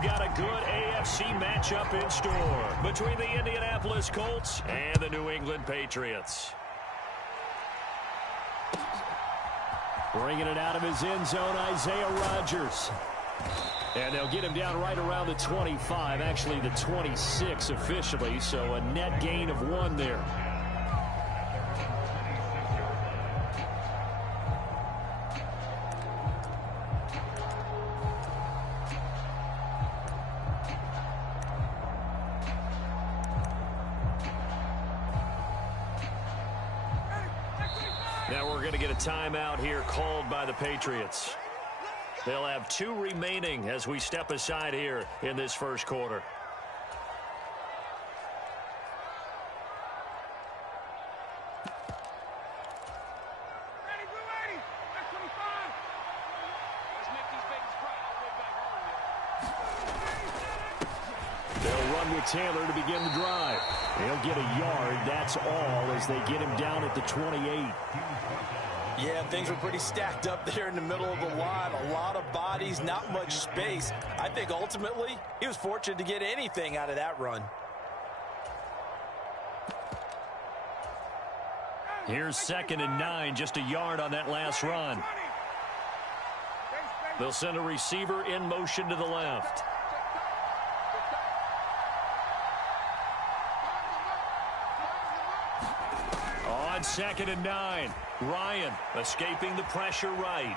we've got a good AFC matchup in store between the Indianapolis Colts and the New England Patriots. Bringing it out of his end zone, Isaiah Rodgers. And they'll get him down right around the 25, actually the 26 officially, so a net gain of 1 there. Now we're going to get a timeout here called by the Patriots. They'll have 2 remaining as we step aside here in this first quarter. They'll run with Taylor to begin the drive. They'll get a yard, that's all, as they get him down at the 28. Yeah, things were pretty stacked up there in the middle of the line. A lot of bodies, not much space. I think ultimately he was fortunate to get anything out of that run. Here's 2nd and 9, just a yard on that last run. They'll send a receiver in motion to the left. On 2nd and 9, Ryan escaping the pressure right.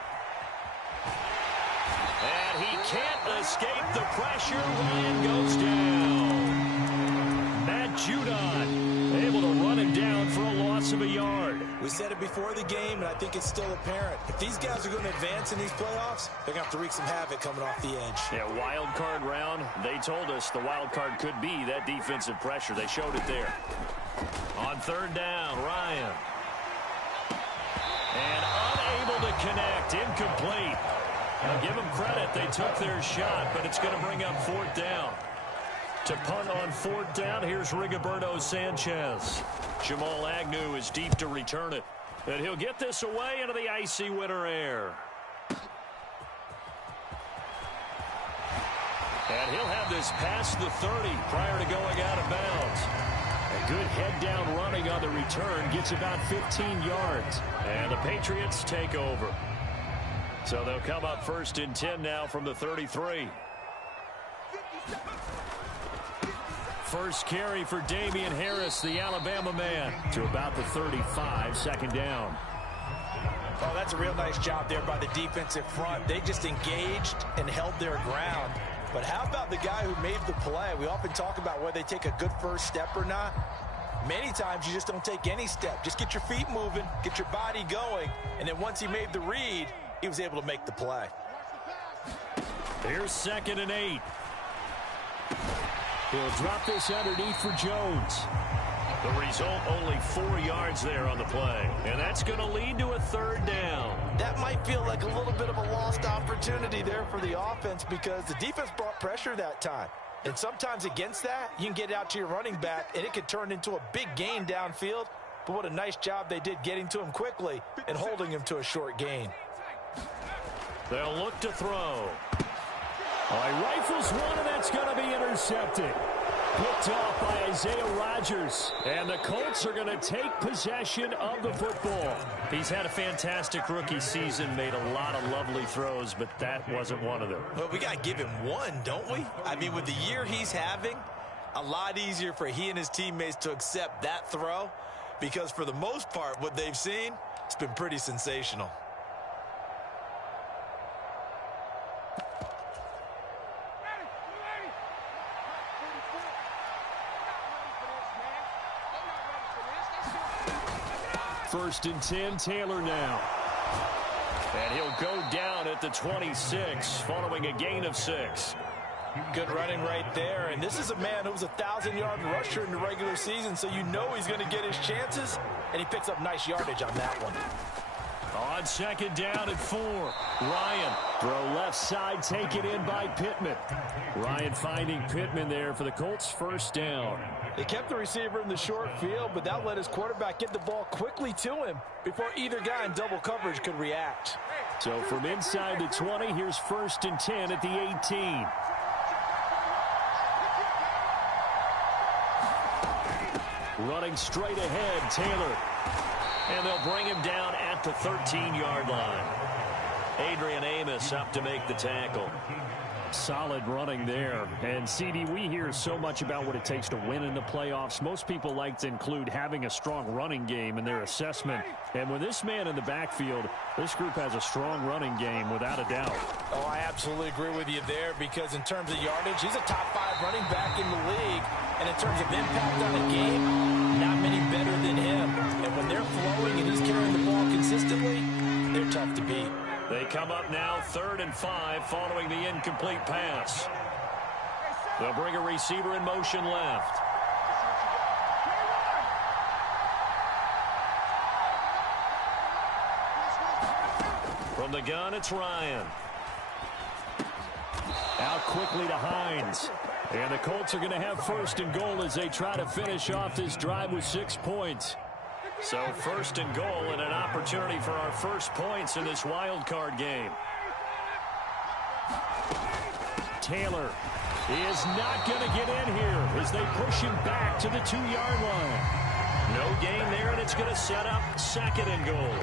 And he can't escape the pressure. Ryan goes down. Matt Judon able to run him down for a loss of a yard. We said it before the game, and I think it's still apparent. If these guys are going to advance in these playoffs, they're going to have to wreak some havoc coming off the edge. Yeah, wild card round. They told us the wild card could be that defensive pressure. They showed it there. On 3rd down, Ryan. And unable to connect, incomplete. Now give them credit, they took their shot, but it's going to bring up 4th down. To punt on 4th down, here's Rigoberto Sanchez. Jamal Agnew is deep to return it. And he'll get this away into the icy winter air. And he'll have this past the 30 prior to going out of bounds. A good head-down running on the return gets about 15 yards. And the Patriots take over. So they'll come up 1st and 10 now from the 33. First carry for Damian Harris, the Alabama man, to about the 35, 2nd down. Oh, that's a real nice job there by the defensive front. They just engaged and held their ground. But how about the guy who made the play? We often talk about whether they take a good first step or not. Many times you just don't take any step. Just get your feet moving, get your body going, and then once he made the read, he was able to make the play. Here's 2nd and 8. He'll drop this underneath for Jones. The result, only 4 yards there on the play. And that's going to lead to a 3rd down. That might feel like a little bit of a lost opportunity there for the offense because the defense brought pressure that time. And sometimes against that, you can get out to your running back, and it can turn into a big gain downfield. But what a nice job they did getting to him quickly and holding him to a short gain. They'll look to throw. Oh, he rifles one, and that's going to be intercepted. Picked off by Isaiah Rodgers. And the Colts are going to take possession of the football. He's had a fantastic rookie season, made a lot of lovely throws, but that wasn't one of them. Well, we got to give him one, don't we? I mean, with the year he's having, a lot easier for he and his teammates to accept that throw because for the most part, what they've seen, it's been pretty sensational. First and 10, Taylor now. And he'll go down at the 26 following a gain of 6. Good running right there. And this is a man who was a 1,000-yard rusher in the regular season, so you know he's going to get his chances. And he picks up nice yardage on that one. On 2nd down at 4. Ryan, throw left side, taken in by Pittman. Ryan finding Pittman there for the Colts' 1st down. They kept the receiver in the short field, but that let his quarterback get the ball quickly to him before either guy in double coverage could react. So from inside the 20, here's 1st and 10 at the 18. Running straight ahead, Taylor. And they'll bring him down at the 13-yard line. Adrian Amos up to make the tackle. Solid running there. And, CD, we hear so much about what it takes to win in the playoffs. Most people like to include having a strong running game in their assessment. And with this man in the backfield, this group has a strong running game without a doubt. Oh, I absolutely agree with you there because in terms of yardage, he's a top 5 running back in the league. And in terms of impact on a game, not many better than him. And when they're flowing and he's carrying the ball consistently, they're tough to beat. They come up now 3rd and 5 following the incomplete pass. They'll bring a receiver in motion left. From the gun, it's Ryan. Out quickly to Hines. And the Colts are going to have 1st and goal as they try to finish off this drive with 6 points. So 1st and goal and an opportunity for our first points in this wild card game. Taylor is not going to get in here as they push him back to the 2-yard line. No gain there, and it's going to set up 2nd and goal.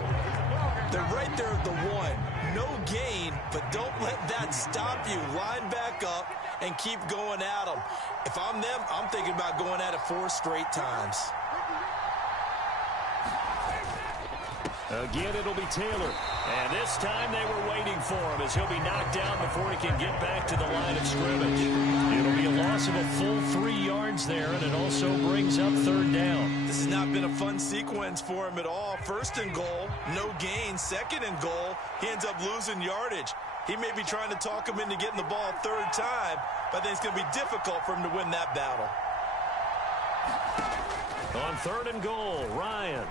They're right there at the 1. No gain, but don't let that stop you. Line back up and keep going at them. If I'm them, I'm thinking about going at it 4 straight times. Again, it'll be Taylor. And this time they were waiting for him as he'll be knocked down before he can get back to the line of scrimmage. It'll be a loss of a full 3 yards there, and it also brings up 3rd down. This has not been a fun sequence for him at all. 1st and goal, no gain. 2nd and goal, he ends up losing yardage. He may be trying to talk him into getting the ball 3rd time, but I think it's going to be difficult for him to win that battle. On 3rd and goal, Ryan.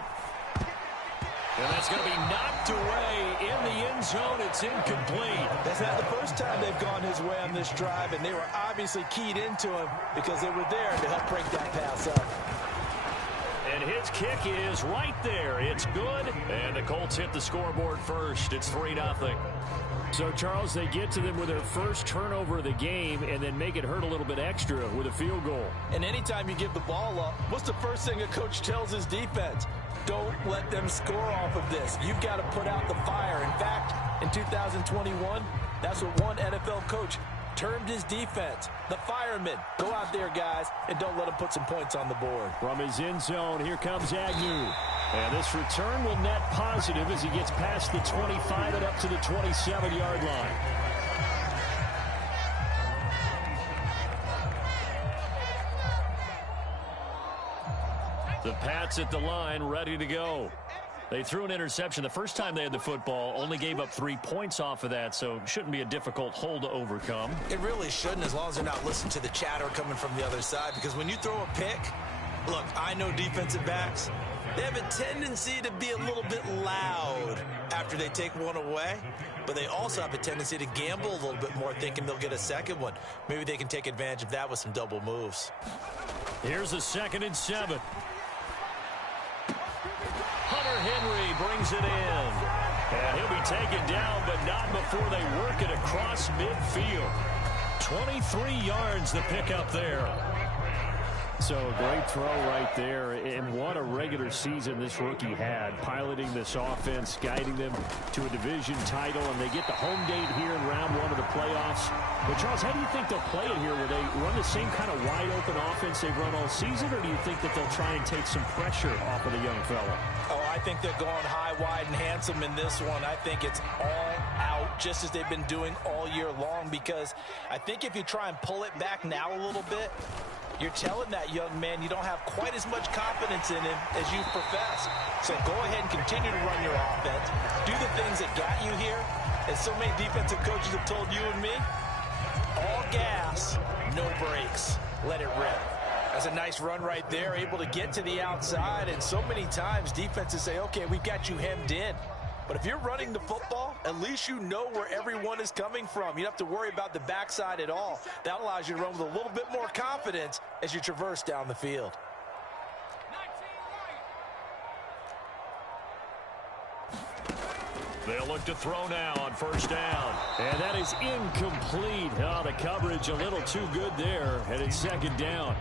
And that's going to be knocked away in the end zone. It's incomplete. That's not the first time they've gone his way on this drive, and they were obviously keyed into him because they were there to help break that pass up. And his kick is right there. It's good. And the Colts hit the scoreboard first. It's 3-0. So, Charles, they get to them with their first turnover of the game and then make it hurt a little bit extra with a field goal. And anytime you give the ball up, what's the first thing a coach tells his defense? Don't let them score off of this. You've got to put out the fire. In fact, in 2021, that's what one NFL coach termed his defense. The firemen. Go out there, guys, and don't let them put some points on the board. From his end zone, here comes Agnew. And this return will net positive as he gets past the 25 and up to the 27-yard line. The Pats at the line, ready to go. They threw an interception the first time they had the football, only gave up 3 points off of that, so shouldn't be a difficult hole to overcome. It really shouldn't, as long as they're not listening to the chatter coming from the other side, because when you throw a pick, look, I know defensive backs, they have a tendency to be a little bit loud after they take one away, but they also have a tendency to gamble a little bit more, thinking they'll get a second one. Maybe they can take advantage of that with some double moves. Here's a 2nd and 7. Hunter Henry brings it in. And he'll be taken down, but not before they work it across midfield. 23 yards the pickup there. So a great throw right there, and what a regular season this rookie had, piloting this offense, guiding them to a division title, and they get the home date here in round 1 of the playoffs. But, Charles, how do you think they'll play it here? Will they run the same kind of wide-open offense they've run all season, or do you think that they'll try and take some pressure off of the young fella? Oh, I think they're going high, wide, and handsome in this one. I think it's all out, just as they've been doing all year long, because I think if you try and pull it back now a little bit, you're telling that young man you don't have quite as much confidence in him as you've professed. So go ahead and continue to run your offense. Do the things that got you here. As so many defensive coaches have told you and me, all gas, no brakes. Let it rip. That's a nice run right there, able to get to the outside. And so many times defenses say, okay, we've got you hemmed in. But if you're running the football, at least you know where everyone is coming from. You don't have to worry about the backside at all. That allows you to run with a little bit more confidence as you traverse down the field. They'll look to throw now on first down. And that is incomplete. Oh, the coverage a little too good there. And it's second down.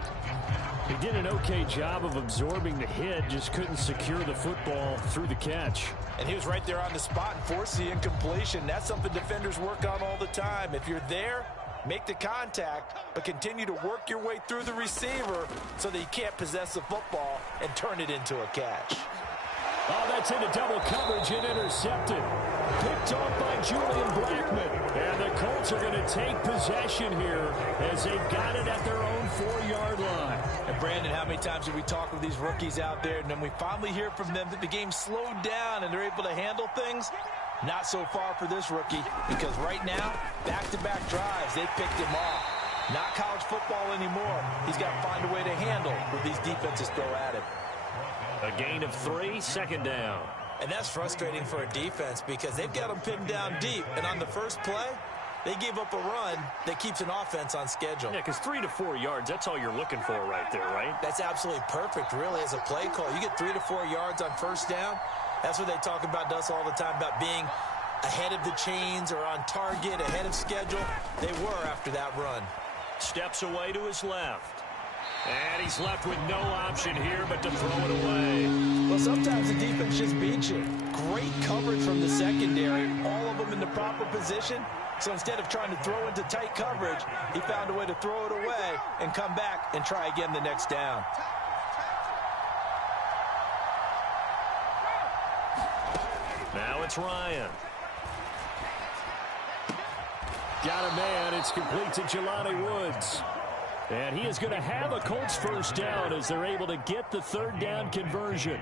He did an okay job of absorbing the hit, just couldn't secure the football through the catch. And he was right there on the spot and forced the incompletion. That's something defenders work on all the time. If you're there, make the contact, but continue to work your way through the receiver so that you can't possess the football and turn it into a catch. Oh, that's into double coverage and intercepted. Picked off by Julian Blackman. And the Colts are going to take possession here as they've got it at their own 4-yard line. And Brandon, how many times have we talked with these rookies out there, and then we finally hear from them that the game slowed down and they're able to handle things? Not so far for this rookie, because right now, back-to-back drives, they picked him off. Not college football anymore. He's got to find a way to handle what these defenses throw at him. A gain of 3, second down. And that's frustrating for a defense because they've got them pinned down deep. And on the first play, they gave up a run that keeps an offense on schedule. Yeah, because 3 to 4 yards, that's all you're looking for right there, right? That's absolutely perfect, really, as a play call. You get 3 to 4 yards on first down. That's what they talk about us all the time, about being ahead of the chains or on target, ahead of schedule. They were after that run. Steps away to his left. And he's left with no option here but to throw it away. Well, sometimes the defense just beats you. Great coverage from the secondary, all of them in the proper position. So instead of trying to throw into tight coverage, he found a way to throw it away and come back and try again the next down. Now it's Ryan. Got a man. It's complete to Jelani Woods. And he is going to have a Colts first down as they're able to get the third down conversion.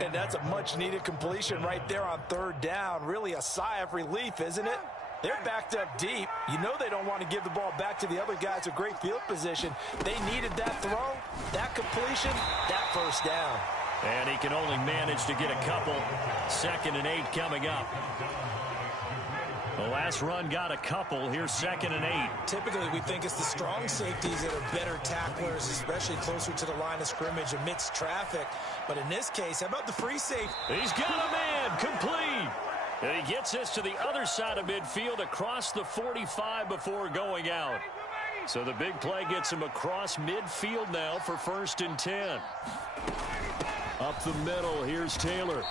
And that's a much-needed completion right there on third down. Really a sigh of relief, isn't it? They're backed up deep. You know they don't want to give the ball back to the other guys with great field position. They needed that throw, that completion, that first down. And he can only manage to get a couple. 2nd and 8 coming up. The last run got a couple. Here's 2nd and 8. Typically, we think it's the strong safeties that are better tacklers, especially closer to the line of scrimmage amidst traffic. But in this case, how about the free safety? He's got a man. Complete. And he gets this to the other side of midfield across the 45 before going out. So the big play gets him across midfield now for 1st and 10. Up the middle, here's Taylor.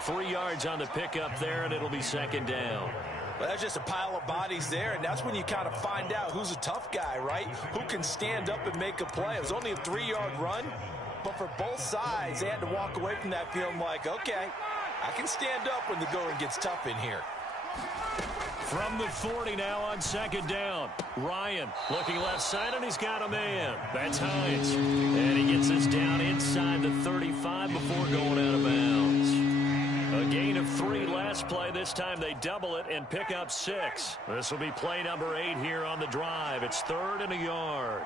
3 yards on the pickup there, and it'll be 2nd down. Well, that's just a pile of bodies there, and that's when you kind of find out who's a tough guy, right? Who can stand up and make a play. It was only a 3-yard run, but for both sides, they had to walk away from that feeling like, okay, I can stand up when the going gets tough in here. From the 40 now on 2nd down. Ryan looking left side, and he's got a man. That's Hines. And he gets us down inside the 35 before going out of bounds. A gain of 3 last play. This time they double it and pick up 6. This will be play number 8 here on the drive. It's 3rd and a yard.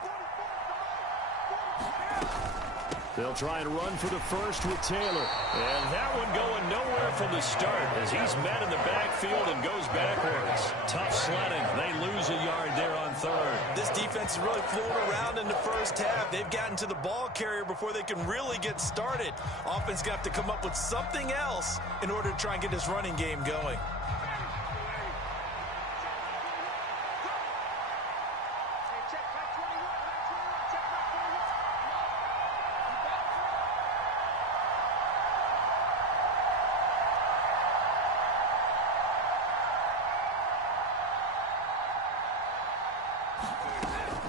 They'll try and run for the first with Taylor. And that one going nowhere from the start as he's met in the backfield and goes backwards. Tough sledding. They lose a yard there on 3rd. This defense has really flown around in the first half. They've gotten to the ball carrier before they can really get started. Offense got to come up with something else in order to try and get this running game going.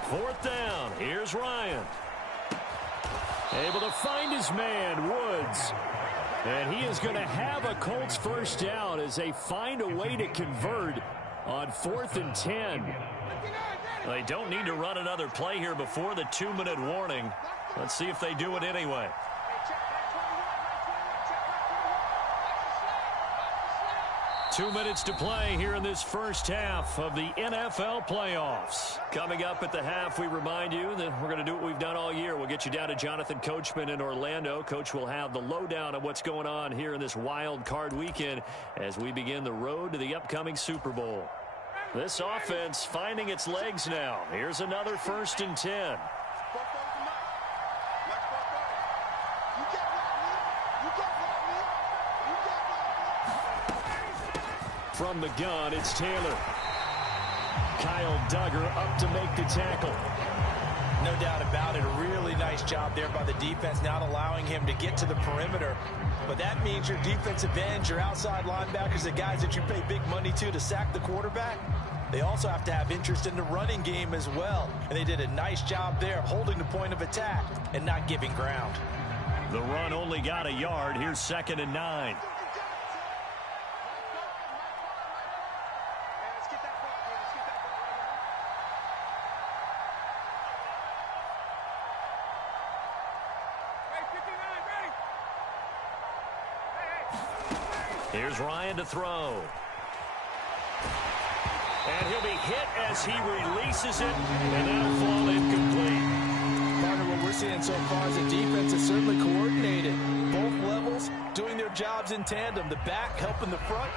Fourth down. Here's Ryan. Able to find his man, Woods. And he is going to have a Colts first down as they find a way to convert on 4th and 10. They don't need to run another play here before the 2-minute warning. Let's see if they do it anyway. Two minutes to play here in this first half of the NFL playoffs. Coming up at the half, we remind you that we're going to do what we've done all year. We'll get you down to Jonathan Coachman in Orlando. Coach will have the lowdown of what's going on here in this wild card weekend as we begin the road to the upcoming Super Bowl. This offense finding its legs now. Here's another 1st and 10. from the gun, it's Taylor. Kyle Duggar up to make the tackle. No doubt about it. A really nice job there by the defense, not allowing him to get to the perimeter. But that means your defensive ends, your outside linebackers, the guys that you pay big money to sack the quarterback, they also have to have interest in the running game as well. And they did a nice job there holding the point of attack and not giving ground. The run only got a yard. Here's 2nd and 9. Here's Ryan to throw. And he'll be hit as he releases it, and that'll fall incomplete. Partner, what we're seeing so far is the defense is certainly coordinated. Both levels doing their jobs in tandem. The back helping the front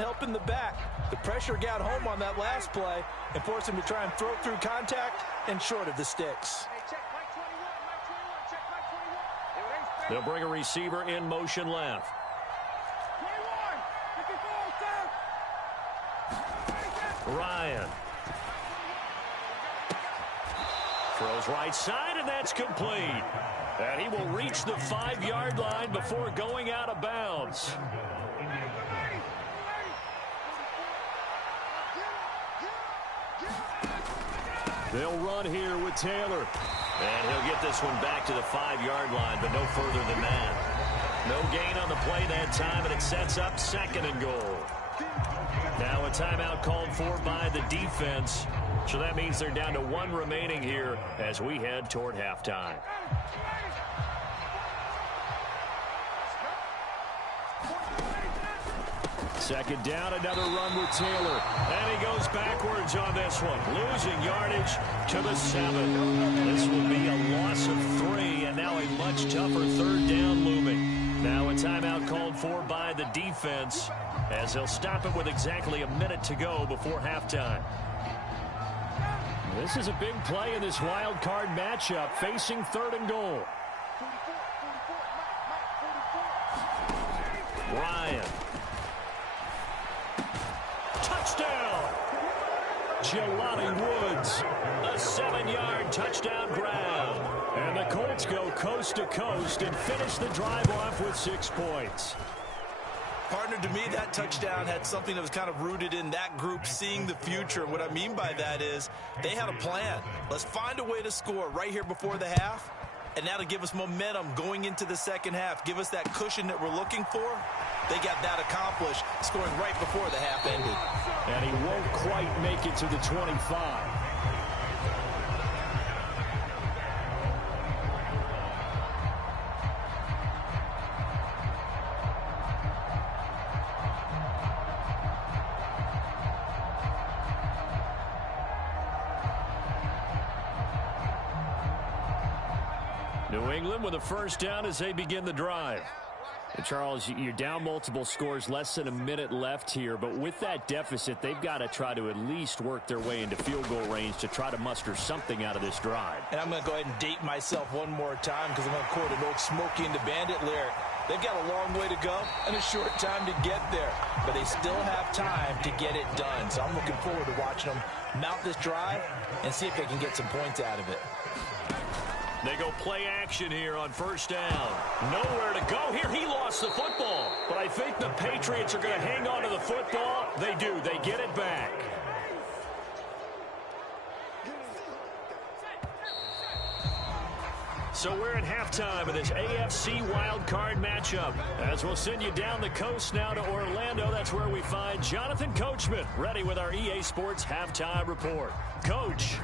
helping the back. The pressure got home on that last play and forced him to try and throw through contact and short of the sticks. They'll bring a receiver in motion left. Ryan throws right side, and that's complete. And he will reach the 5-yard line before going out of bounds. They'll run here with Taylor. And he'll get this one back to the 5-yard line, but no further than that. No gain on the play that time, and it sets up 2nd and goal. Now a timeout called for by the defense. So that means they're down to 1 remaining here as we head toward halftime. Second down, another run with Taylor. And he goes backwards on this one, losing yardage to the 7. This will be a loss of 3, and now a much tougher 3rd down looming. Now a timeout called for by the defense as they'll stop it with exactly a minute to go before halftime. This is a big play in this wild card matchup, facing 3rd and goal. Ryan. Touchdown! Jelani Woods, a 7-yard touchdown grab. And the Colts go coast to coast and finish the drive off with 6 points. Partner, to me, that touchdown had something that was kind of rooted in that group seeing the future. What I mean by that is they had a plan. Let's find a way to score right here before the half, and that'll give us momentum going into the second half. Give us that cushion that we're looking for. They got that accomplished, scoring right before the half ended. And he won't quite make it to the 25. New England with a first down as they begin the drive. And Charles, you're down multiple scores, less than a minute left here, but with that deficit, they've got to try to at least work their way into field goal range to try to muster something out of this drive. And I'm going to go ahead and date myself one more time because I'm going to quote an old Smokey and the Bandit lyric. They've got a long way to go and a short time to get there, but they still have time to get it done. So I'm looking forward to watching them mount this drive and see if they can get some points out of it. They go play action here on first down. Nowhere to go here. He lost the football. But I think the Patriots are going to hang on to the football. They do. They get it back. So we're at halftime of this AFC wildcard matchup. As we'll send you down the coast now to Orlando. That's where we find Jonathan Coachman ready with our EA Sports halftime report. Coach.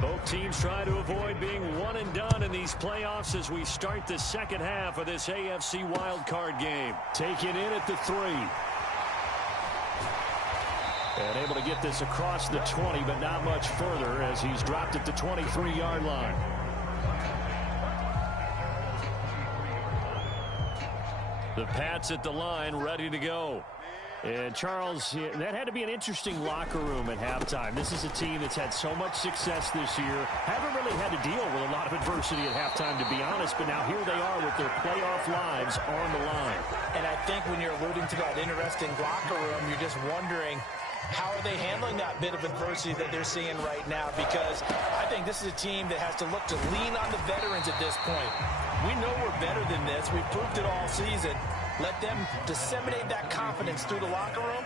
Both teams try to avoid being one and done in these playoffs as we start the second half of this AFC wildcard game. Taken in at the 3. And able to get this across the 20, but not much further as he's dropped at the 23-yard line. The Pats at the line, ready to go. And, Charles, that had to be an interesting locker room at halftime. This is a team that's had so much success this year. Haven't really had to deal with a lot of adversity at halftime, to be honest. But now here they are with their playoff lives on the line. And I think when you're alluding to that interesting locker room, you're just wondering, how are they handling that bit of adversity that they're seeing right now? Because I think this is a team that has to look to lean on the veterans at this point. We know we're better than this. We've proved it all season. Let them disseminate that confidence through the locker room.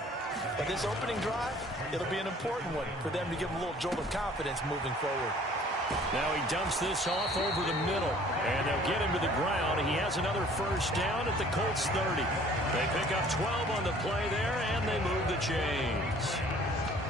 But this opening drive, it'll be an important one for them to give them a little jolt of confidence moving forward. Now he dumps this off over the middle, and they'll get him to the ground. He has another first down at the Colts 30. They pick up 12 on the play there, and they move the chains.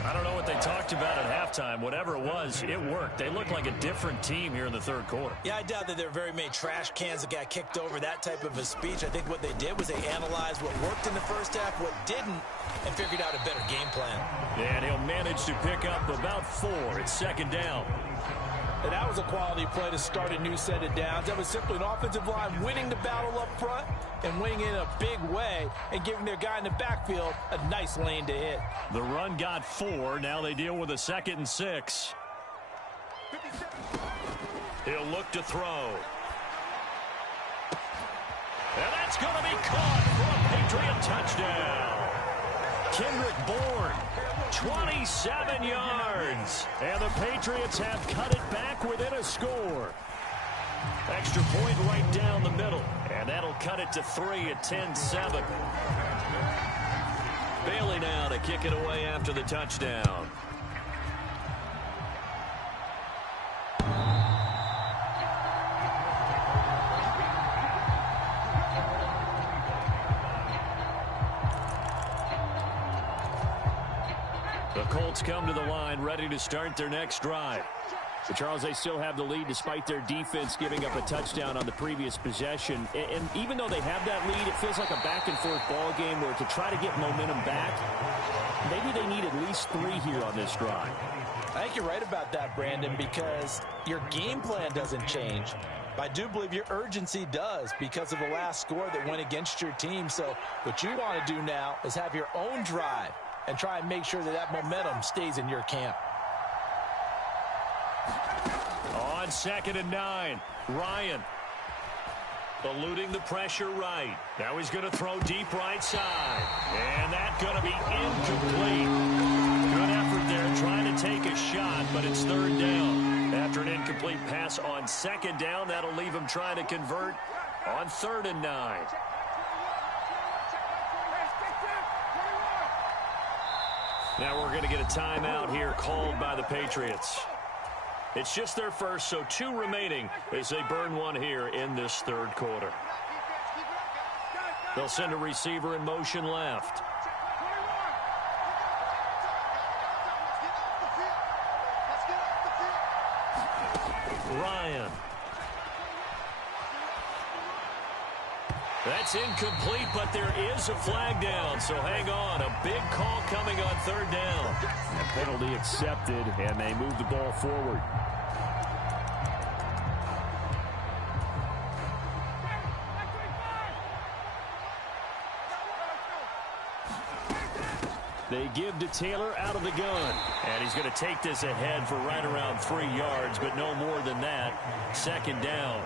I don't know what they talked about at halftime. Whatever it was, it worked. They look like a different team here in the third quarter. Yeah, I doubt that there are very many trash cans that got kicked over, that type of a speech. I think what they did was they analyzed what worked in the first half, what didn't, and figured out a better game plan. And he'll manage to pick up about 4. It's second down. And that was a quality play to start a new set of downs. That was simply an offensive line winning the battle up front and winning in a big way and giving their guy in the backfield a nice lane to hit. The run got 4. Now they deal with a 2nd and 6. He'll look to throw. And that's going to be caught for a Patriot touchdown. Kendrick Bourne, 27 yards. And the Patriots have cut it back within a score. Extra point right down the middle. And that'll cut it to 3 at 10-7. Bailey now to kick it away after the touchdown. The Colts come to the line, ready to start their next drive. But Charles, they still have the lead despite their defense giving up a touchdown on the previous possession. And even though they have that lead, it feels like a back-and-forth ball game where to try to get momentum back, maybe they need at least 3 here on this drive. I think you're right about that, Brandon, because your game plan doesn't change. But I do believe your urgency does because of the last score that went against your team. So what you want to do now is have your own drive and try and make sure that that momentum stays in your camp. On 2nd and 9, Ryan eluding the pressure right. Now he's going to throw deep right side. And that's going to be incomplete. Good effort there trying to take a shot, but it's 3rd down. After an incomplete pass on 2nd down, that'll leave him trying to convert on 3rd and 9. Now we're going to get a timeout here called by the Patriots. It's just their first, so 2 remaining as they burn 1 here in this 3rd quarter. They'll send a receiver in motion left. Ryan. That's incomplete, but there is a flag down, so hang on. A big call coming on 3rd down. A penalty accepted, and they move the ball forward. They give to Taylor out of the gun. And he's going to take this ahead for right around 3 yards, but no more than that. 2nd down.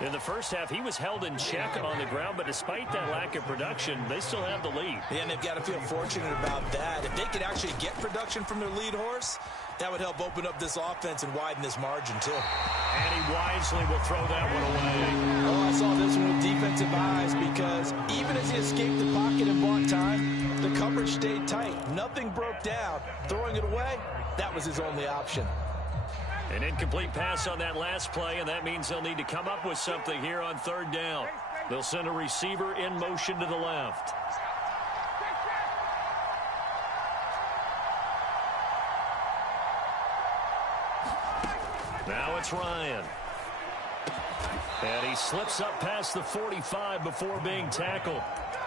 In the first half, he was held in check on the ground, but despite that lack of production, they still have the lead. Yeah, and they've got to feel fortunate about that. If they could actually get production from their lead horse, that would help open up this offense and widen this margin, too. And he wisely will throw that one away. Oh, I saw this one with defensive eyes because even as he escaped the pocket and bought time, the coverage stayed tight. Nothing broke down. Throwing it away, that was his only option. An incomplete pass on that last play, and that means they'll need to come up with something here on 3rd down. They'll send a receiver in motion to the left. Now it's Ryan. And he slips up past the 45 before being tackled.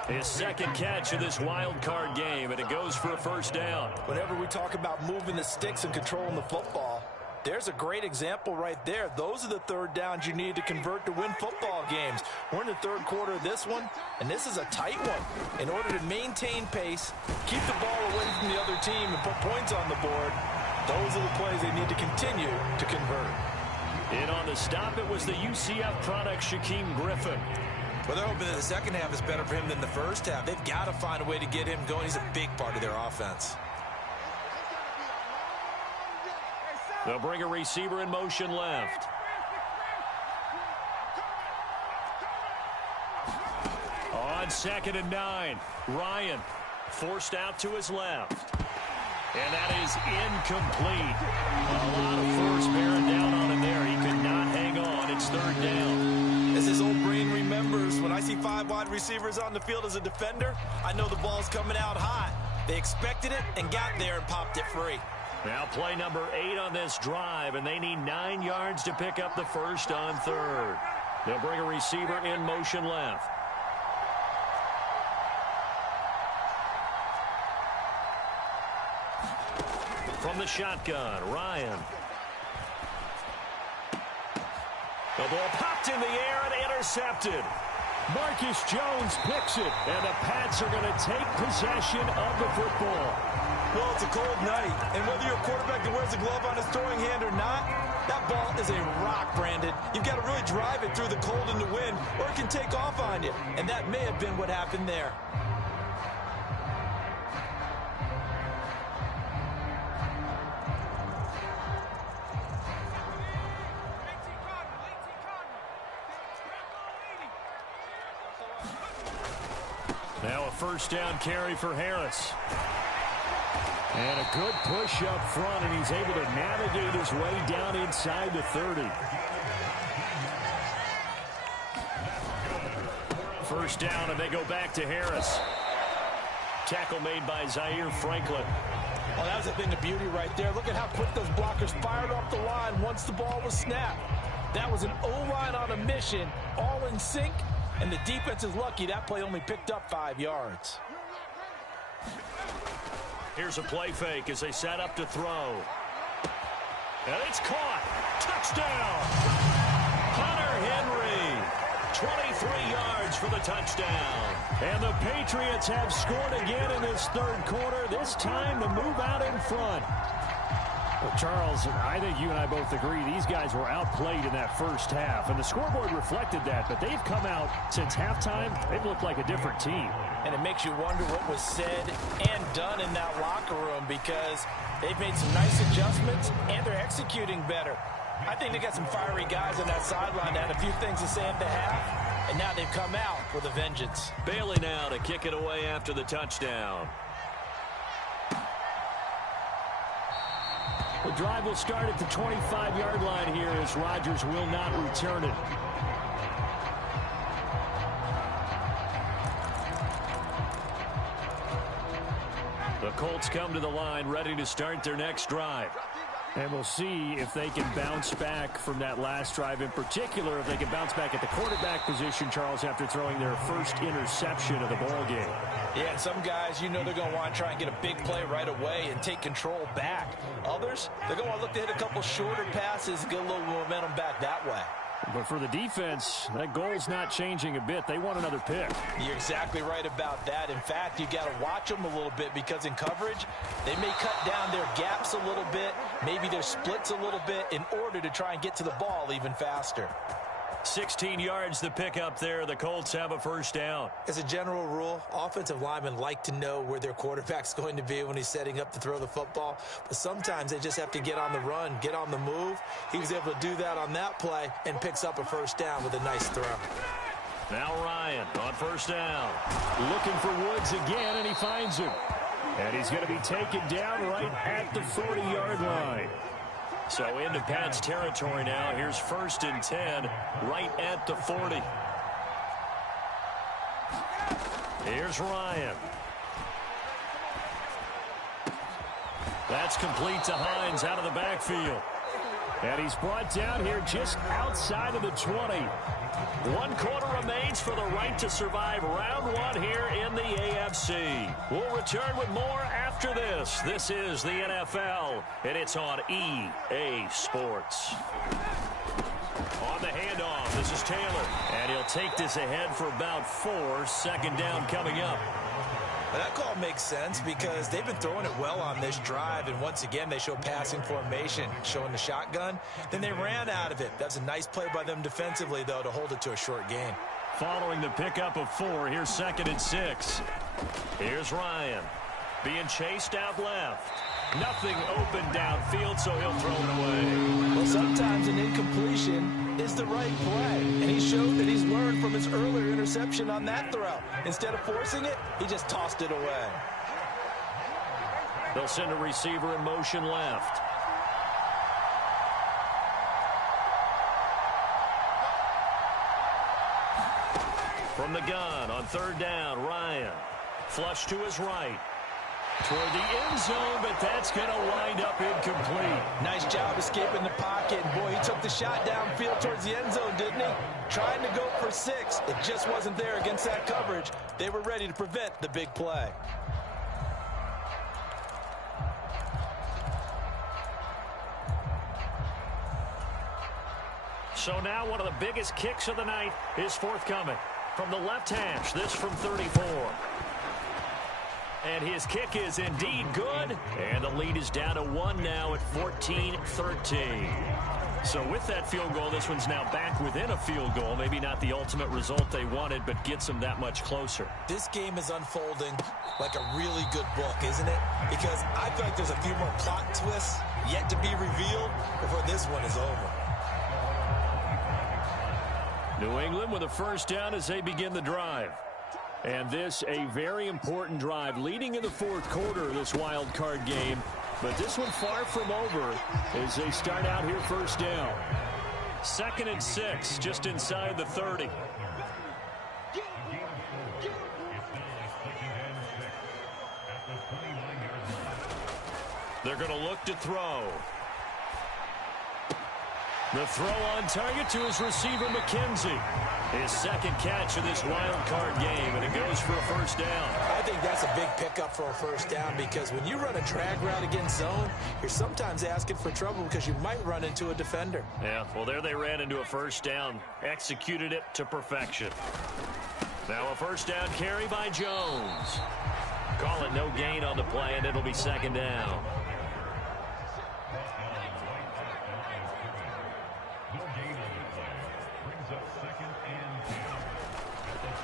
His 2nd catch of this wild card game, and it goes for a 1st down. Whenever we talk about moving the sticks and controlling the football, There's a great example right there. Those are the third downs you need to convert to win football games. We're in the third quarter of this one, and this is a tight one. In order to maintain pace, keep the ball away from the other team, and put points on the board, those are the plays they need to continue to convert. In on the stop, it was the UCF product, Shaquem Griffin. Well, they're hoping that the second half is better for him than the first half. They've got to find a way to get him going. He's a big part of their offense. They'll bring a receiver in motion left. On 2nd and 9, Ryan forced out to his left. And that is incomplete. A lot of force bearing down on him there. He could not hang on. It's 3rd down. As his old brain remembers, when I see 5 wide receivers on the field as a defender, I know the ball's coming out hot. They expected it and got there and popped it free. Now play number 8 on this drive, and they need 9 yards to pick up the first on 3rd. They'll bring a receiver in motion left. From the shotgun, Ryan. The ball popped in the air and intercepted. Marcus Jones picks it, and the Pats are going to take possession of the football. Well, it's a cold night, and whether you're a quarterback that wears a glove on his throwing hand or not, that ball is a rock, Brandon. You've got to really drive it through the cold and the wind, or it can take off on you, and that may have been what happened there. Now a first down carry for Harris. And a good push up front, and he's able to navigate his way down inside the 30. First down, and they go back to Harris. Tackle made by Zaire Franklin. Oh, that was a thing of beauty right there. Look at how quick those blockers fired off the line once the ball was snapped. That was an O-line on a mission, all in sync, and the defense is lucky that play only picked up 5 yards. Here's a play fake as they set up to throw. And it's caught. Touchdown. Hunter Henry. 23 yards for the touchdown. And the Patriots have scored again in this third quarter. This time to move out in front. Well, Charles, I think you and I both agree these guys were outplayed in that first half. And the scoreboard reflected that. But they've come out since halftime. They've looked like a different team. And it makes you wonder what was said and done in that locker room, because they've made some nice adjustments and they're executing better. I think they got some fiery guys on that sideline that had a few things to say at the half, and now they've come out with a vengeance. Bailey now to kick it away after the touchdown. The drive will start at the 25-yard line here as Rodgers will not return it. The Colts come to the line ready to start their next drive. And we'll see if they can bounce back from that last drive, in particular if they can bounce back at the quarterback position, Charles, after throwing their first interception of the ball game. Yeah, some guys, you know, they're going to want to try and get a big play right away and take control back. Others, they're going to want to look to hit a couple shorter passes and get a little momentum back that way. But for the defense, that goal's not changing a bit. They want another pick. You're exactly right about that. In fact, you got to watch them a little bit, because in coverage, they may cut down their gaps a little bit, maybe their splits a little bit, in order to try and get to the ball even faster. 16 yards the pick up there. The Colts have a first down. As a general rule, offensive linemen like to know where their quarterback's going to be when he's setting up to throw the football. But sometimes they just have to get on the run, get on the move. He was able to do that on that play and picks up a first down with a nice throw. Now Ryan on first down. Looking for Woods again, and he finds him. And he's going to be taken down right at the 40-yard line. So into Pats territory now. Here's 1st and 10 right at the 40. Here's Ryan. That's complete to Hines out of the backfield. And he's brought down here just outside of the 20. 1 quarter remains for the right to survive round 1 here in the AFC. We'll return with more after this. This is the NFL, and it's on EA Sports. On the handoff, this is Taylor. And he'll take this ahead for about 4. 2nd down coming up. That call makes sense because they've been throwing it well on this drive, and once again they show passing formation, showing the shotgun. Then they ran out of it. That's a nice play by them defensively, though, to hold it to a short gain. Following the pickup of 4, here's 2nd and 6. Here's Ryan being chased out left. Nothing open downfield, so he'll throw it away. Well, sometimes an incompletion is the right play, and he showed that he's learned from his earlier interception on that throw. Instead of forcing it, he just tossed it away. They'll send a receiver in motion left. From the gun on 3rd down, Ryan. Flush to his right. Toward the end zone, but that's going to wind up incomplete. Nice job escaping the pocket. And boy, he took the shot downfield towards the end zone, didn't he? Trying to go for 6. It just wasn't there against that coverage. They were ready to prevent the big play. So now one of the biggest kicks of the night is forthcoming. From the left hash, this from 34. And his kick is indeed good. And the lead is down to 1 now at 14-13. So with that field goal, this one's now back within a field goal. Maybe not the ultimate result they wanted, but gets them that much closer. This game is unfolding like a really good book, isn't it? Because I feel like there's a few more plot twists yet to be revealed before this one is over. New England with a 1st down as they begin the drive. And this a very important drive leading in the 4th quarter of this wild card game. But this one far from over as they start out here 1st down. 2nd and 6 just inside the 30. They're going to look to throw. The throw on target to his receiver, McKenzie. His 2nd catch of this wild card game, and it goes for a 1st down. I think that's a big pickup for a 1st down because when you run a drag route against zone, you're sometimes asking for trouble because you might run into a defender. Yeah, well, there they ran into a 1st down, executed it to perfection. Now a 1st down carry by Jones. Call it no gain on the play, and it'll be 2nd down.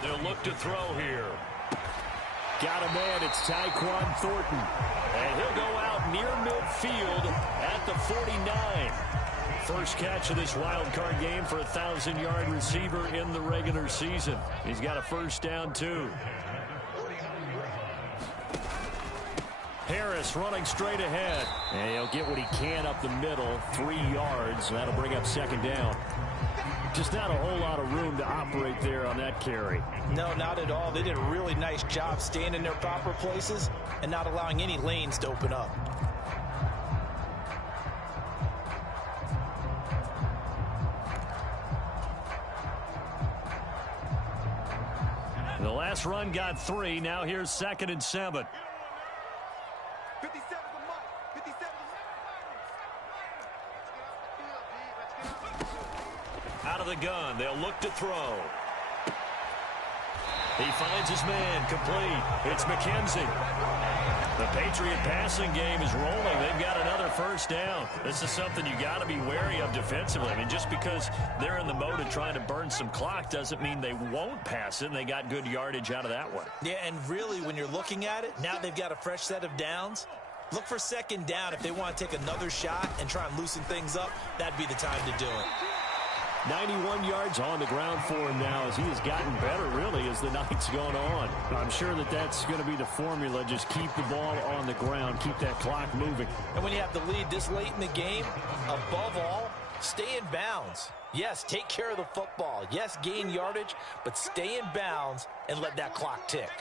They'll look to throw here. Got a man. It's Tyquan Thornton. And he'll go out near midfield at the 49. First catch of this wild card game for a 1,000-yard receiver in the regular season. He's got a 1st down, too. Harris running straight ahead. And he'll get what he can up the middle, 3 yards. That'll bring up 2nd down. Just not a whole lot of room to operate there on that carry. No, not at all. They did a really nice job staying in their proper places and not allowing any lanes to open up. The last run got 3. Now here's 2nd and 7. Out of the gun, they'll look to throw. He finds his man, complete. It's McKenzie. The Patriot passing game is rolling. They've got another 1st down. This is something you got to be wary of defensively. I mean, just because they're in the mode of trying to burn some clock doesn't mean they won't pass it, and they got good yardage out of that one. Yeah, and really, when you're looking at it, now they've got a fresh set of downs. Look for 2nd down. If they want to take another shot and try and loosen things up, that'd be the time to do it. 91 yards on the ground for him now as he has gotten better, really, as the night's gone on. I'm sure that that's going to be the formula. Just keep the ball on the ground, keep that clock moving. And when you have the lead this late in the game, above all, stay in bounds. Yes, take care of the football. Yes, gain yardage, but stay in bounds and let that clock tick.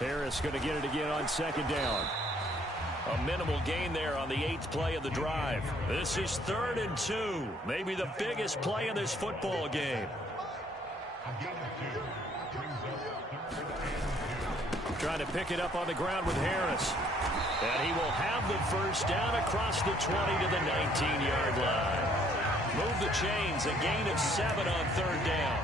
Harris going to get it again on 2nd down. A minimal gain there on the 8th play of the drive. This is 3rd and 2. Maybe the biggest play in this football game. Trying to pick it up on the ground with Harris. And he will have the first down across the 20 to the 19-yard line. Move the chains, a gain of 7 on 3rd down.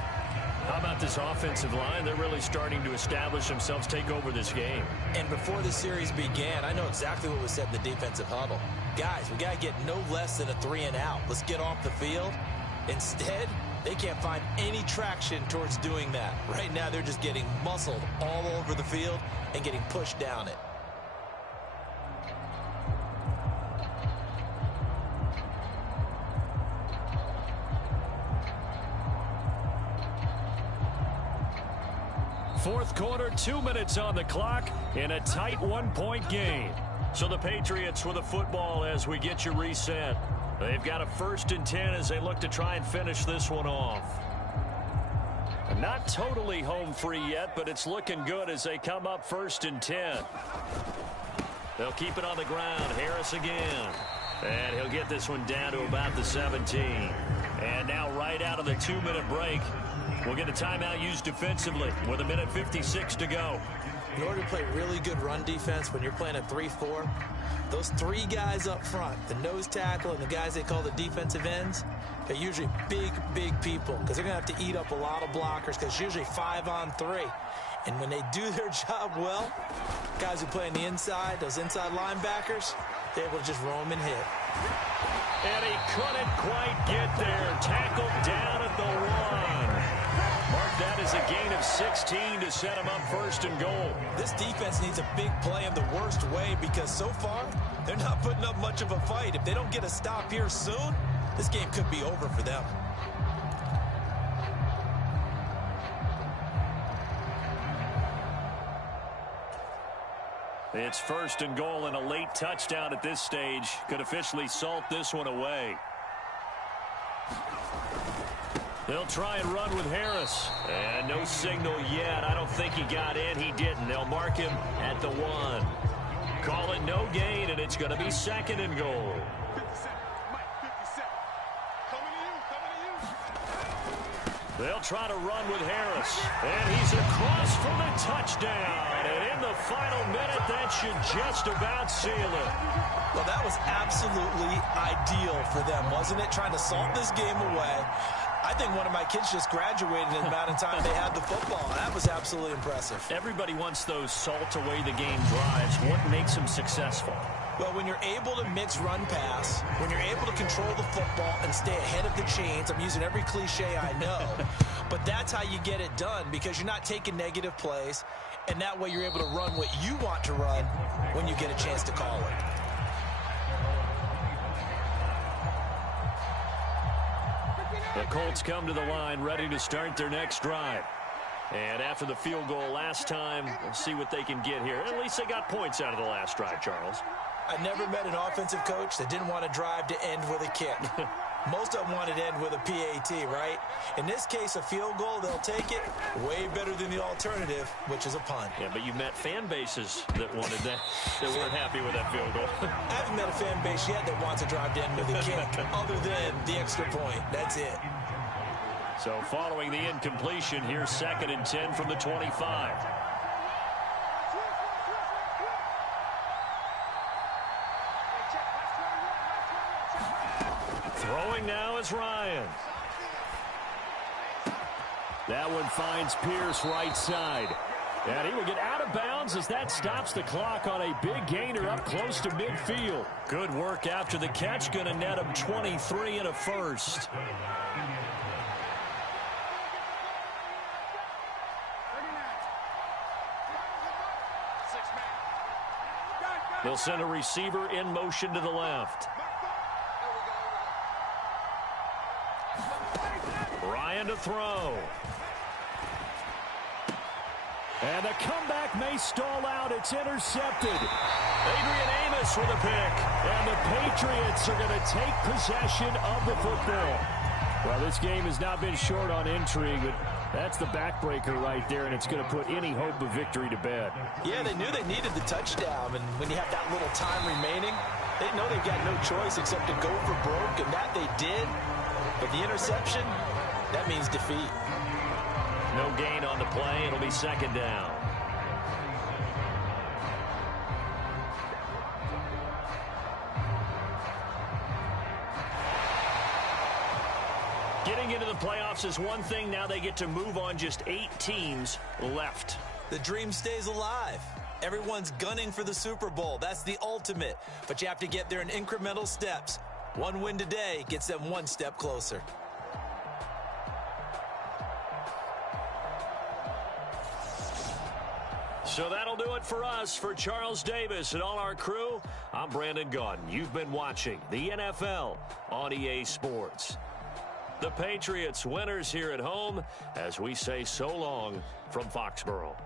How about this offensive line? They're really starting to establish themselves, take over this game. And before the series began, I know exactly what was said in the defensive huddle. Guys, we got to get no less than a 3 and out. Let's get off the field. Instead, they can't find any traction towards doing that. Right now, they're just getting muscled all over the field and getting pushed down it. Fourth quarter, 2 minutes on the clock in a tight 1-point game. So the Patriots with the football as we get you reset. They've got a 1st and 10 as they look to try and finish this one off. Not totally home free yet, but it's looking good as they come up 1st and 10. They'll keep it on the ground. Harris again. And he'll get this one down to about the 17. And now right out of the 2-minute break, we'll get a timeout used defensively with 1:56 to go. In order to play really good run defense when you're playing a 3-4, those 3 guys up front, the nose tackle and the guys they call the defensive ends, they're usually big people because they're going to have to eat up a lot of blockers because it's usually 5 on 3. And when they do their job well, guys who play on the inside, those inside linebackers, they're able to just roam and hit. And he couldn't quite get there. Tackled down at the 1. Mark that as a gain of 16 to set him up 1st and goal. This defense needs a big play in the worst way because so far, they're not putting up much of a fight. If they don't get a stop here soon, this game could be over for them. It's 1st and goal, and a late touchdown at this stage could officially salt this one away. They'll try and run with Harris. And no signal yet. I don't think he got in. He didn't. They'll mark him at the 1. Call it no gain, and it's going to be 2nd and goal. They'll try to run with Harris. And he's across for the touchdown. And in the final minute, that should just about seal it. Well, that was absolutely ideal for them, wasn't it? Trying to salt this game away. I think one of my kids just graduated in the amount of time they had the football. That was absolutely impressive. Everybody wants those salt away the game drives. What makes them successful? Well, when you're able to mix run pass, when you're able to control the football and stay ahead of the chains, I'm using every cliche I know, but that's how you get it done because you're not taking negative plays, and that way you're able to run what you want to run when you get a chance to call it. The Colts come to the line ready to start their next drive. And after the field goal last time, we'll see what they can get here. At least they got points out of the last drive, Charles. I never met an offensive coach that didn't want to drive to end with a kick. Most of them wanted to end with a PAT, right? In this case, a field goal, they'll take it way better than the alternative, which is a punt. Yeah, but you met fan bases that wanted that, that weren't happy with that field goal. I haven't met a fan base yet that wants to drive to end with a kick, other than the extra point. That's it. So following the incompletion, here's 2nd and 10 from the 25. Throwing now is Ryan. That one finds Pierce right side. And he will get out of bounds as that stops the clock on a big gainer up close to midfield. Good work after the catch. Going to net him 23 and a first. They'll send a receiver in motion to the left. Ryan to throw. And the comeback may stall out. It's intercepted. Adrian Amos with a pick. And the Patriots are going to take possession of the football. Well, this game has not been short on intrigue, but That's the backbreaker right there, and it's going to put any hope of victory to bed. Yeah, they knew they needed the touchdown, and when you have that little time remaining, they know they've got no choice except to go for broke, and that they did. But the interception, that means defeat. No gain on the play. It'll be second down. Getting into the playoffs is one thing. Now they get to move on. Just 8 teams left. The dream stays alive. Everyone's gunning for the Super Bowl. That's the ultimate. But you have to get there in incremental steps. One win today gets them one step closer. So that'll do it for us. For Charles Davis and all our crew, I'm Brandon Gaudin. You've been watching the NFL on EA Sports. The Patriots winners here at home as we say so long from Foxborough.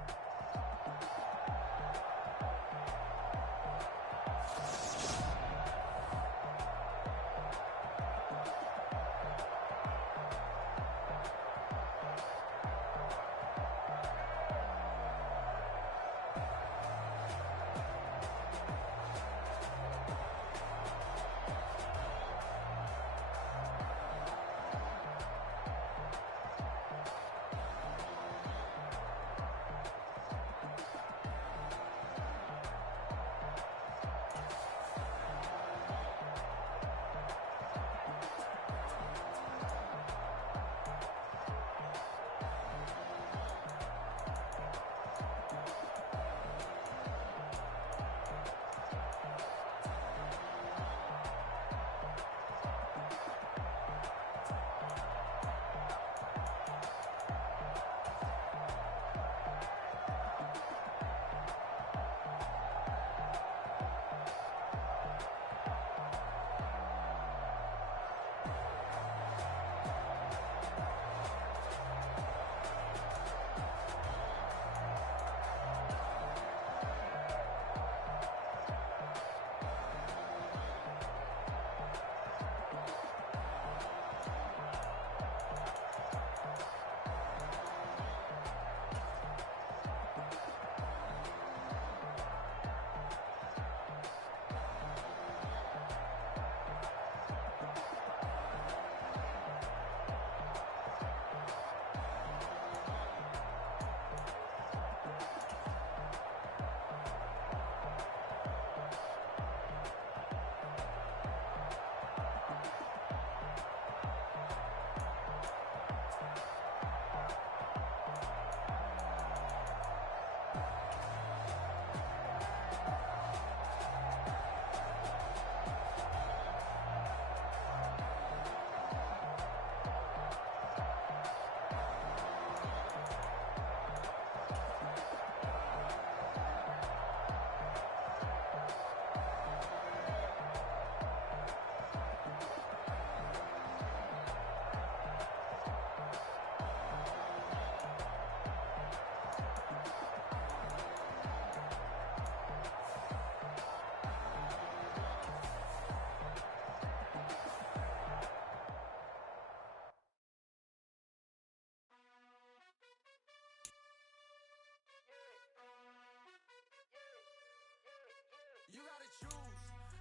You gotta choose.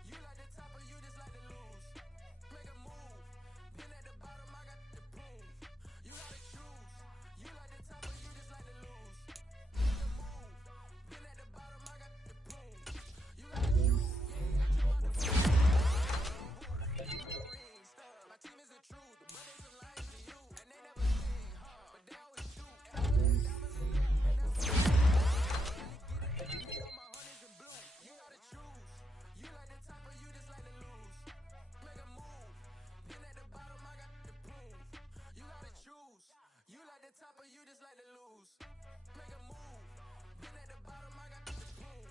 You like the top or you just like to lose. Make a move. Been at the bottom, I got the proof. You gotta choose. You like the top or you just like to lose. Make a move. Been at the bottom, I got the proof. You gotta choose. Yeah, I came out the front. My team is the truth, but they some lies to you. And they never sing, but they always shoot. And all them diamonds in the and that's what get it on my honeys in blue. You gotta choose. You like the top or you just like to lose. Make a move. Been at the bottom, I got the proof. You gotta choose. You like the top or you just like to lose. Make a move. Been at the bottom, I got the proof.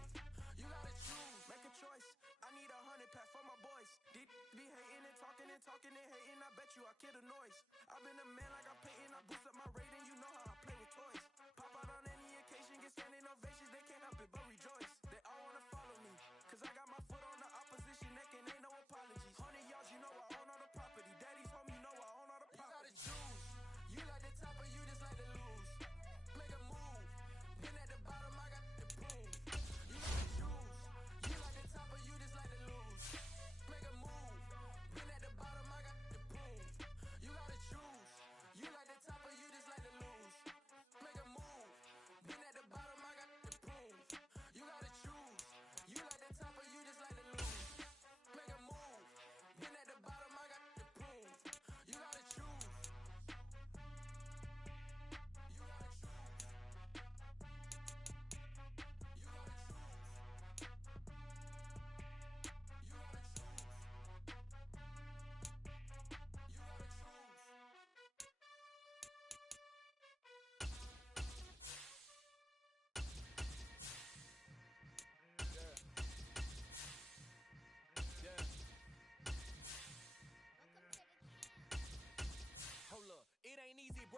You gotta choose. Make a choice. I need 100 pack for my boys. Deep be hating and talking and hating. I bet you I kill the noise. I've been a man like I'm Peyton. I boost up my rating. You know how I play with toys. Pop out on any occasion, get standing ovations. They can't help it but rejoice. They all wanna follow me, cause I got my foot on the opposition neck and ain't no apologies. 100 yards, you know I own all the property. Daddy's home, you know I own all the property. You gotta choose. You like the top or you just like to lose.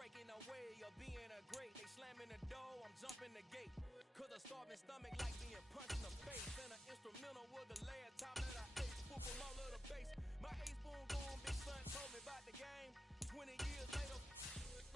breaking away of being a great. They slamming the door, I'm jumping the gate. Cause a starving stomach like being punched in the face. And an instrumental was the last time that I ate. Whoop from all of the bass. My ace boom boom, big son told me about the game. 20 years later,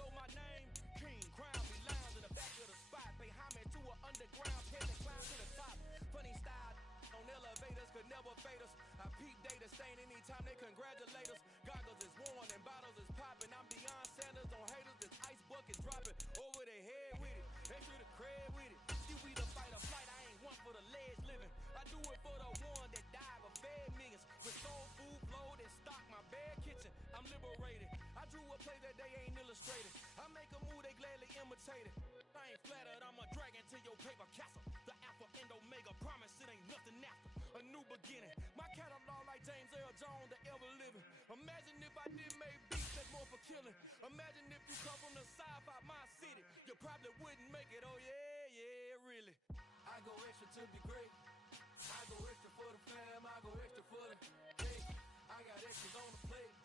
know my name. King, crown me, lounge in the back of the spot. Pay homage to an underground peasant, climb to the top. Funny style on elevators could never fade us. I peep data stain anytime they congratulate us. Goggles is worn and bottles is popping. I'm Deion Sanders on haters, this ice bucket dropping over their head with it. Extra the cred with it. You either fight or flight, I ain't one for the ledge living. I do it for the one that died or fed millions. With soul food flowed and stocked my bare kitchen. I'm liberated. I drew a play that they ain't illustrated. I make a move, they gladly imitate it. I ain't flattered, I'm a dragon to your paper castle. The Alpha and Omega, promise it ain't nothing after. A new beginning. My catalog like James Earl Jones, the ever living. Imagine if I did make beats that's more for killing. Imagine if you come from the sci-fi my city. You probably wouldn't make it, oh yeah, really. I go extra to be great. I go extra for the fam, I go extra for the cake. I got extras on the plate.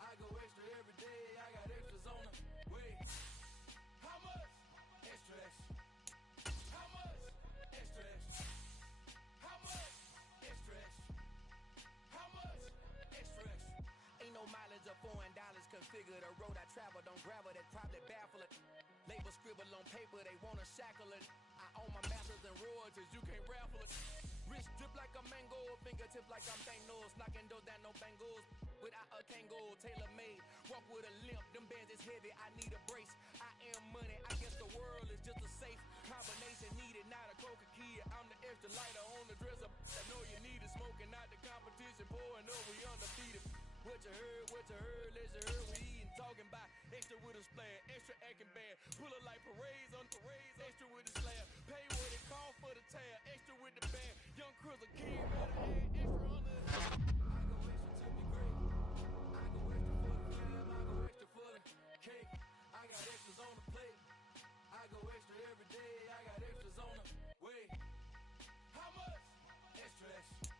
I go extra every day, I got extras on the way. How much? Extra, extra. How much? Extra, extra. How much? Extra, extra. How much? Extra, extra. Ain't no mileage of $4 configure the road I travel. Don't gravel, that probably baffle it. Label scribble on paper, they wanna shackle it. I own my masters and royalties, you can't raffle it. Wrist drip like a mango, fingertips like I'm Thanos. Knocking doors down, no bangles. Without a Kango, tailor made. Walk with a limp, them bands is heavy, I need a brace. I am money, I guess the world is just a safe combination needed. Not a coca kid, I'm the extra lighter on the dresser. I know you need it, smoking out the competition, pouring up, we undefeated. What you heard, let you heard, we eating, talking about extra with a splash, extra acting bad. Pull up like parades on parades, extra with the slab. Pay what it cost for the tab, extra with the band. Young Chris a kid, better add extra on the. I go extra to be great. I go extra for the fam, I go extra for the cake. I got extras on the plate. I go extra every day, I got extras on the way. How much? Extra, extra.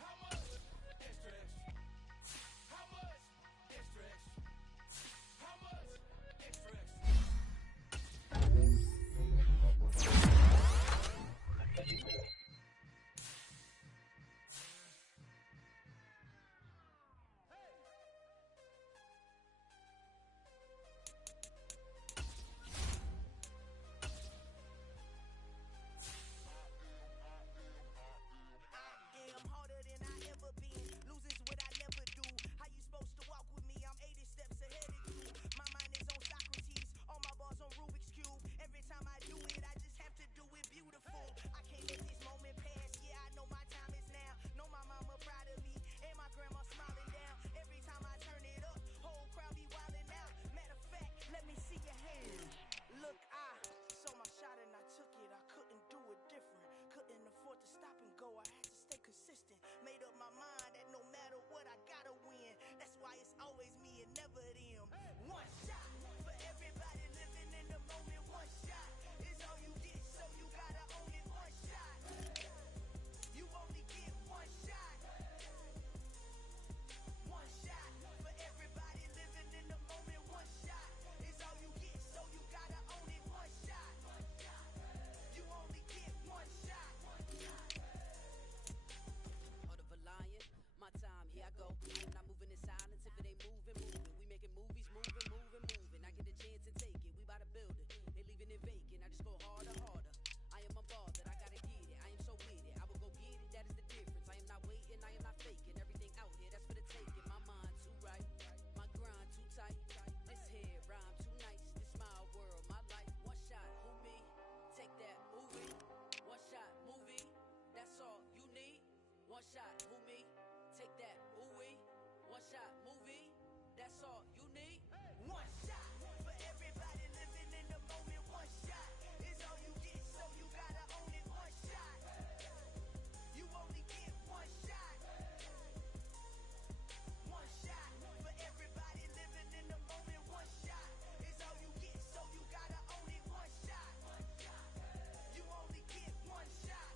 How much? Extra, extra. How much? Extra, extra. How much? Extra, extra. I'm harder than I ever been. Losing's what I never do. How you supposed to walk with me? I'm 80 steps ahead of you. My mind is on Socrates. All my bars on Rubik's Cube. Every time I do it, I just have to do it beautiful. I can't let this moment pass. Yeah, I know my time is now. Know my mama proud of me. And my grandma smiling down. Every time I turn it up, whole crowd be wildin' out. Matter of fact, let me see your hands. Look, I saw my shot and I took it. I couldn't do it different. Couldn't afford to stop and go. I had to stay consistent. Made up my mind that no matter what, I gotta win. That's why it's always me and never them. One shot for everybody living in the moment. One shot is all you get, so you gotta own it. One shot. You only get one shot. One shot for everybody living in the moment. One shot is all you get, so you gotta own it. One shot. You only get one shot. Heart of a lion, my time, here I go. I'm not moving in silence if it ain't moving. We making movies, moving. I get a chance and take it, we bout to build it. They leaving it vacant, I just go harder. I am unbothered, I gotta get it. I am so with it, I will go get it, that is the difference. I am not waiting, I am not faking. Everything out here, that's for the taking. My mind too right, my grind too tight. This here rhyme too nice, this my world, my life. One shot, who me? Take that, movie. One shot, movie. That's all you need. One shot, who me? Take that, ooh-wee. One shot, movie. That's all you need. One shot for everybody living in the moment. One shot is all you get, so you gotta own it. One shot. You only get one shot. One shot for everybody living in the moment. One shot is all you get, so you gotta own it. One shot. You only get one shot.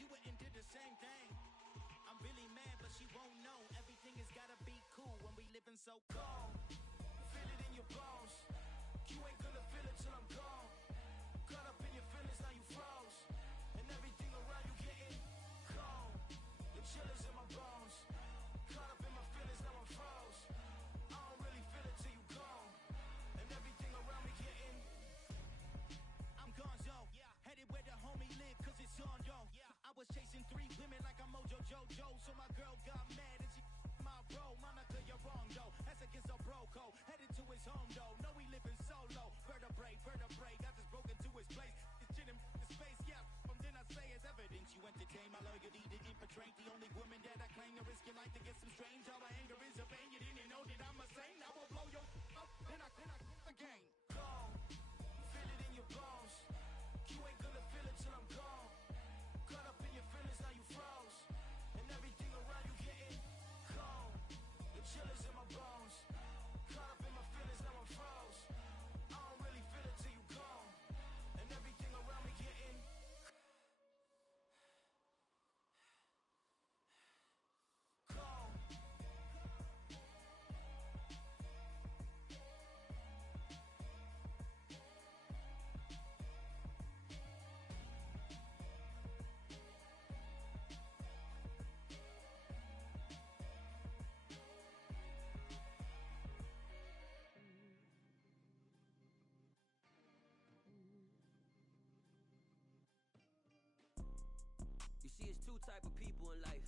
she went and did the same thing. I'm really mad, but she won't know. Everything has gotta be cool when we living so cold. Feel it in your bones. You ain't gonna feel it till I'm gone. Caught up in your feelings, now you froze. And everything around you getting cold. The chillers in my bones. Caught up in my feelings, now I'm froze. I don't really feel it till you gone. And everything around me getting. I'm gonzo, headed where the homie live, cause it's on, yo. I was chasing 3 women like I'm Mojo Jojo, so my girl got mad and she my bro. Monica, you're wrong, though. That's against a bro code. Headed to his home, though. No, we living solo. Vertebrae, got this broken to his place. This shit in space, yeah. From then I say it's evidence you entertain my loyalty to infiltrate. The only woman that I claim to risk your life to get some strange. All my anger is a pain. You didn't know that I'm a saint. I will blow your up, then I again. Gone. Feel it in your bones. You ain't gonna feel it till I'm gone. Caught up in your feelings, now you froze. And everything around you getting cold. The chillers in my bones. Caught up in my feelings, now I'm froze. I don't really feel it till you gone. And everything around me getting cold. You see, it's 2 type of people in life.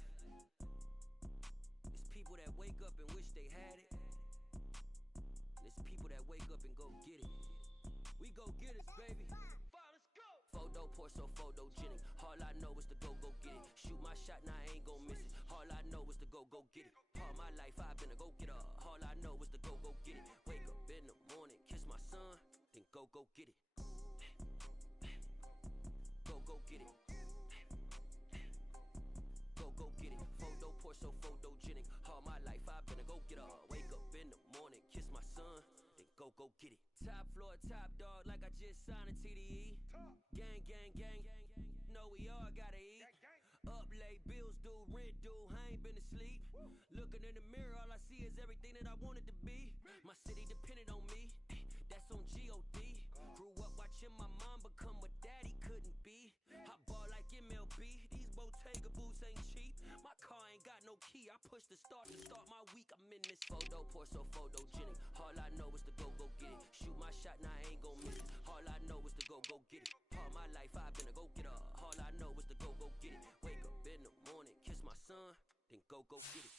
It's people that wake up and wish they had it. And it's people that wake up and go get it. We go get it, baby. Let's go. Photo porso, photogenic. All I know is to go get it. Shoot my shot, now I ain't gon' miss it. All I know is to go get it. All my life I've been a go getter. All I know is to go get it. Wake up in the morning, kiss my son, then go get it. Go get it. Go get it. Photo porso, photogenic. All my life I've been a go getter. Wake up in the morning, kiss my son, then go get it. Top floor, top dog, like I just signed a TDE. Gang. Know we all gotta eat. Up late, bills due, rent due, I ain't been asleep. Looking in the mirror, all I see is everything that I wanted to be. My city depended on me, that's on G.O.D. Grew up watching my mom become what daddy couldn't be. I ball like MLB, these Bottega boots ain't cheap. My car ain't got no key, I push the start to start my week. I'm in this photo porso, photogenic. All I know is to go get it. Shoot my shot, now I ain't gon' miss it. All I know is to go get it. All my life I've been a go getter. All I know is to go get it. Wake up in the morning, kiss my son, then go get it.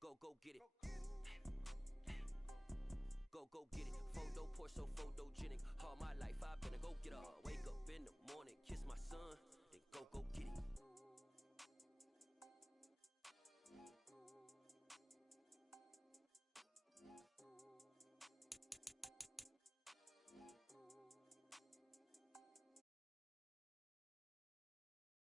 Go get it. Go get it. Photo porso, photogenic. All my life